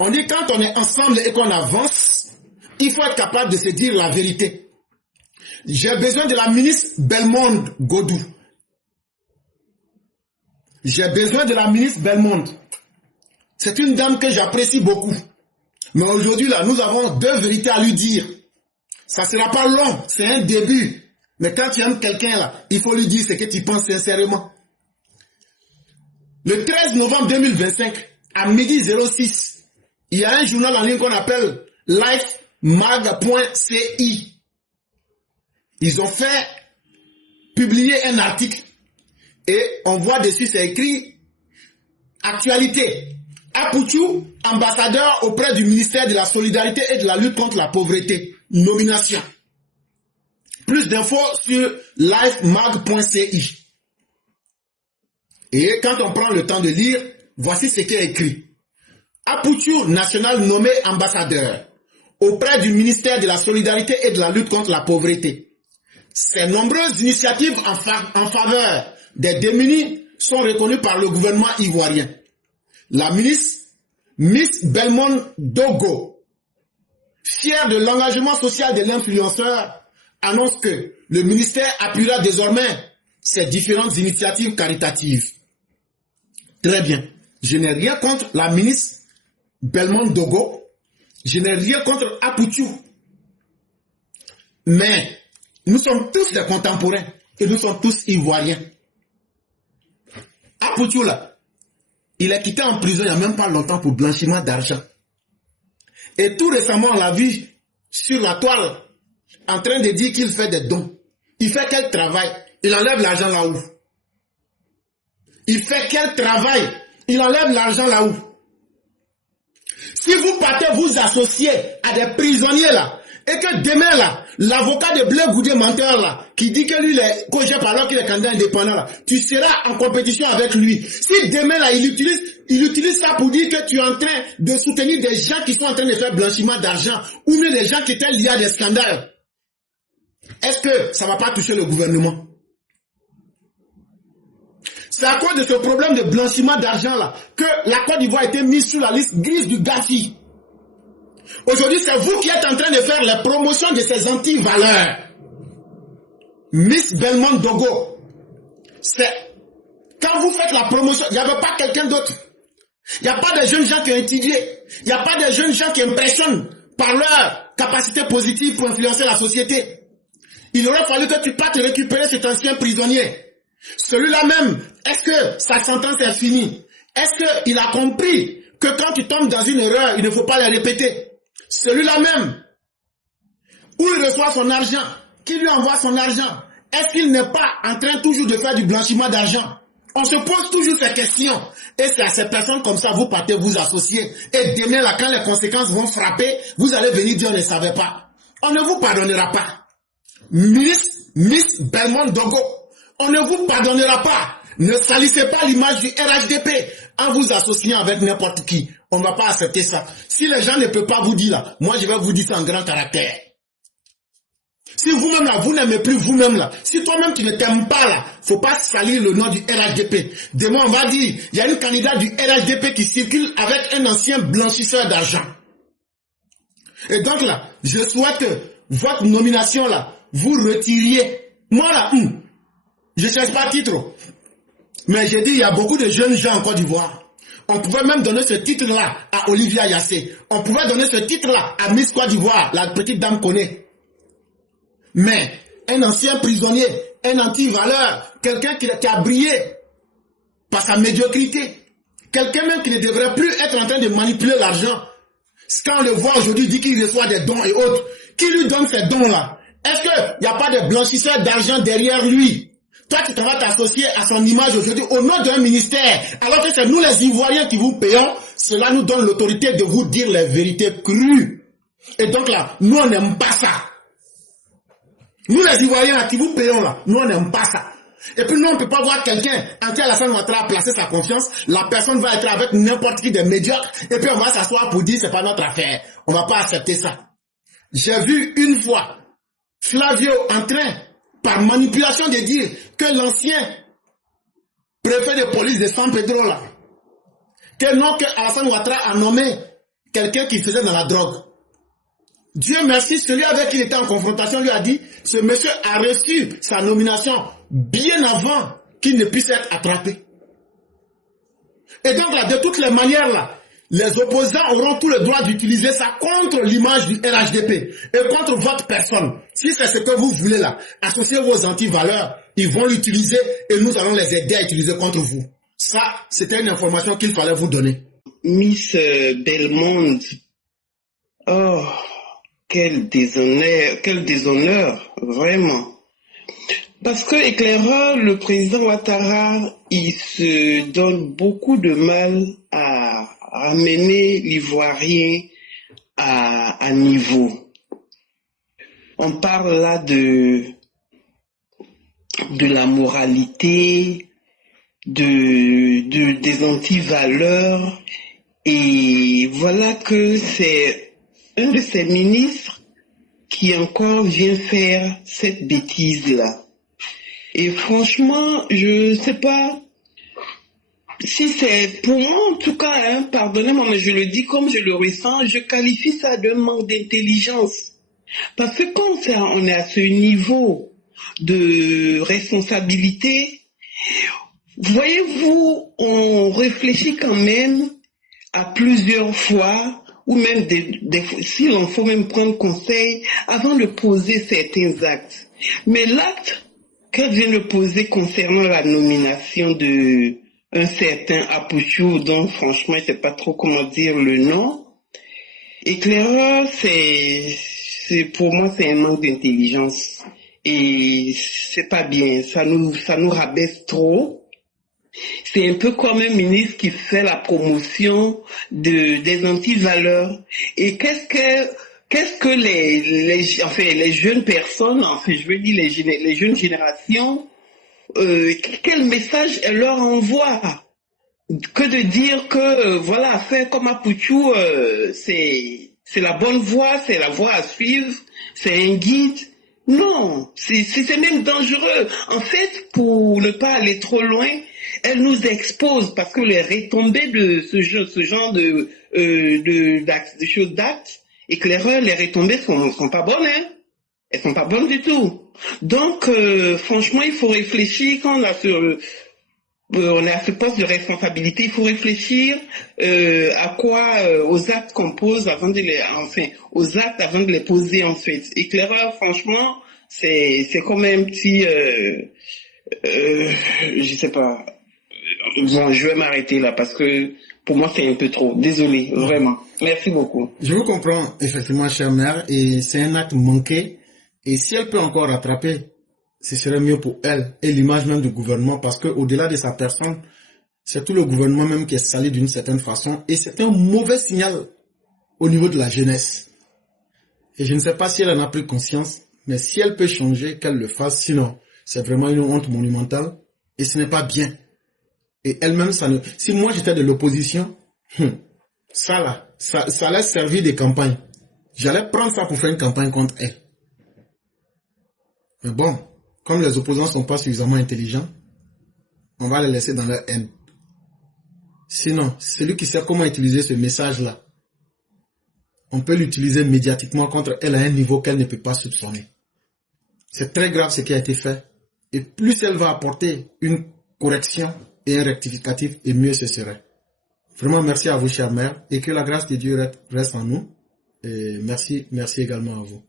On dit quand on est ensemble et qu'on avance, il faut être capable de se dire la vérité. J'ai besoin de la ministre Bellemonde Godou. J'ai besoin de la ministre Bellemonde. C'est une dame que j'apprécie beaucoup. Mais aujourd'hui, là, nous avons deux vérités à lui dire. Ça ne sera pas long, c'est un début. Mais quand tu aimes quelqu'un, là, il faut lui dire ce que tu penses sincèrement. Le 13 novembre 2025, à midi 06, il y a un journal en ligne qu'on appelle lifemag.ci. Ils ont fait publier un article et on voit dessus, c'est écrit « Actualité. Apouchou, ambassadeur auprès du ministère de la Solidarité et de la lutte contre la pauvreté. Nomination. » Plus d'infos sur lifemag.ci. Et quand on prend le temps de lire, voici ce qui est écrit. Apouchou national nommé ambassadeur auprès du ministère de la Solidarité et de la lutte contre la pauvreté. Ces nombreuses initiatives en faveur des démunis sont reconnues par le gouvernement ivoirien. La ministre Miss Bellemonde Dogo, fière de l'engagement social de l'influenceur, annonce que le ministère appuiera désormais ces différentes initiatives caritatives. Très bien. Je n'ai rien contre la ministre Bellemonde Dogo. Je n'ai rien contre Apouchou. Mais nous sommes tous des contemporains et nous sommes tous ivoiriens. Apouchou là, il est quitté en prison il n'y a même pas longtemps pour blanchiment d'argent. Et tout récemment, on l'a vu sur la toile en train de dire qu'il fait des dons. Il fait quel travail? Il enlève l'argent là-haut. Il fait quel travail? Il enlève l'argent là-haut. Si vous partez vous associer à des prisonniers là, et que demain là, l'avocat de Blé Goudé menteur là, qui dit que lui il est cogep alors qu'il est candidat indépendant là, tu seras en compétition avec lui. Si demain là, il utilise ça pour dire que tu es en train de soutenir des gens qui sont en train de faire blanchiment d'argent, ou même des gens qui étaient liés à des scandales, est-ce que ça ne va pas toucher le gouvernement? C'est à cause de ce problème de blanchiment d'argent là que la Côte d'Ivoire a été mise sur la liste grise du GAFI. Aujourd'hui, c'est vous qui êtes en train de faire la promotion de ces anti-valeurs. Miss Bellemonde Dogo, c'est quand vous faites la promotion, il n'y avait pas quelqu'un d'autre. Il n'y a pas de jeunes gens qui ont étudié. Il n'y a pas de jeunes gens qui impressionnent par leur capacité positive pour influencer la société. Il aurait fallu que tu partes récupérer cet ancien prisonnier. Celui-là même, est-ce que sa sentence est finie? Est-ce qu'il a compris que quand tu tombes dans une erreur, il ne faut pas la répéter? Celui-là même, où il reçoit son argent, qui lui envoie son argent, est-ce qu'il n'est pas en train toujours de faire du blanchiment d'argent? On se pose toujours ces questions. Et c'est à ces personnes comme ça, vous partez vous associer. Et demain, là, quand les conséquences vont frapper, vous allez venir dire on ne savait pas. On ne vous pardonnera pas. Miss Bellemonde Dogo, on ne vous pardonnera pas. Ne salissez pas l'image du RHDP en vous associant avec n'importe qui. On ne va pas accepter ça. Si les gens ne peuvent pas vous dire là, moi je vais vous dire ça en grand caractère. Si vous-même là, vous n'aimez plus vous-même là, si toi-même tu ne t'aimes pas là, faut pas salir le nom du RHDP. Demain on va dire, il y a une candidate du RHDP qui circule avec un ancien blanchisseur d'argent. Et donc là, je souhaite que votre nomination là, vous retiriez. Moi là, je ne cherche pas titre. Mais j'ai dit, il y a beaucoup de jeunes gens en Côte d'Ivoire. On pouvait même donner ce titre-là à Olivia Yassé. On pouvait donner ce titre-là à Miss Côte d'Ivoire, la petite dame connaît. Mais un ancien prisonnier, un anti-valeur, quelqu'un qui a brillé par sa médiocrité, quelqu'un même qui ne devrait plus être en train de manipuler l'argent. Quand on le voit aujourd'hui, il dit qu'il reçoit des dons et autres. Qui lui donne ces dons-là? Est-ce qu'il n'y a pas de blanchisseur d'argent derrière lui? Toi, tu vas t'associer à son image aujourd'hui au nom d'un ministère, alors que c'est nous les Ivoiriens qui vous payons. Cela nous donne l'autorité de vous dire les vérités crues. Et donc là, nous on n'aime pas ça. Nous les Ivoiriens là, qui vous payons là, nous on n'aime pas ça. Et puis nous on ne peut pas voir quelqu'un en qui Alassane Ouattara a placé sa confiance, la personne va être avec n'importe qui de médiocre, et puis on va s'asseoir pour dire c'est pas notre affaire. On va pas accepter ça. J'ai vu une fois Flavio en train, par manipulation, de dire que l'ancien préfet de police de San Pedro là, que non, que Alassane Ouattara a nommé quelqu'un qui faisait dans la drogue. Dieu merci, celui avec qui il était en confrontation lui a dit, ce monsieur a reçu sa nomination bien avant qu'il ne puisse être attrapé. Et donc là, de toutes les manières là, les opposants auront tout le droit d'utiliser ça contre l'image du RHDP et contre votre personne. Si c'est ce que vous voulez là, associez vos antivaleurs, ils vont l'utiliser et nous allons les aider à utiliser contre vous. Ça, c'était une information qu'il fallait vous donner. Miss Belmonde, oh, quel déshonneur, vraiment. Parce que éclaireur, le président Ouattara, il se donne beaucoup de mal à ramener l'Ivoirien à niveau. On parle là de la moralité, des antivaleurs, et voilà que c'est un de ces ministres qui encore vient faire cette bêtise-là. Et franchement, je sais pas si c'est pour moi, en tout cas, hein, pardonnez-moi, mais je le dis comme je le ressens, je qualifie ça d'un manque d'intelligence. Parce que quand on est à ce niveau de responsabilité, voyez-vous, on réfléchit quand même à plusieurs fois, ou même s'il en faut même prendre conseil avant de poser certains actes. Mais l'acte qu'elle vient de poser concernant la nomination de un certain Apouchou, dont franchement je ne sais pas trop comment dire le nom, éclaireur, pour moi c'est un manque d'intelligence et c'est pas bien, ça nous rabaisse trop. C'est un peu comme un ministre qui fait la promotion des antivaleurs. Et qu'est-ce que les jeunes personnes, enfin je veux dire les jeunes générations, quel message elle leur envoie? Que de dire que voilà, faire comme Apouchou, c'est la bonne voie, c'est la voie à suivre, c'est un guide. Non, c'est même dangereux. En fait, pour ne pas aller trop loin, elle nous expose parce que les retombées de ce genre de choses d'actes, éclaireurs, les retombées sont pas bonnes, hein. Elles sont pas bonnes du tout. Donc, franchement, il faut réfléchir quand on est à ce poste de responsabilité, il faut réfléchir à quoi, aux actes qu'on pose avant de aux actes avant de les poser en fait. Éclaireur, franchement, c'est comme un petit, je sais pas. Bon, je vais m'arrêter là parce que pour moi c'est un peu trop. Désolé, vraiment. Merci beaucoup. Je vous comprends effectivement, chère mère, et c'est un acte manqué. Et si elle peut encore rattraper, ce serait mieux pour elle et l'image même du gouvernement, parce que au-delà de sa personne, c'est tout le gouvernement même qui est sali d'une certaine façon, et c'est un mauvais signal au niveau de la jeunesse. Et je ne sais pas si elle en a pris conscience, mais si elle peut changer, qu'elle le fasse, sinon c'est vraiment une honte monumentale et ce n'est pas bien. Et elle-même, si moi j'étais de l'opposition, ça allait servir de campagne. J'allais prendre ça pour faire une campagne contre elle. Mais bon, comme les opposants ne sont pas suffisamment intelligents, on va les laisser dans leur haine. Sinon, celui qui sait comment utiliser ce message-là, on peut l'utiliser médiatiquement contre elle à un niveau qu'elle ne peut pas soupçonner. C'est très grave ce qui a été fait. Et plus elle va apporter une correction et un rectificatif, et mieux ce serait. Vraiment, merci à vous, chère mère, et que la grâce de Dieu reste en nous. Et merci également à vous.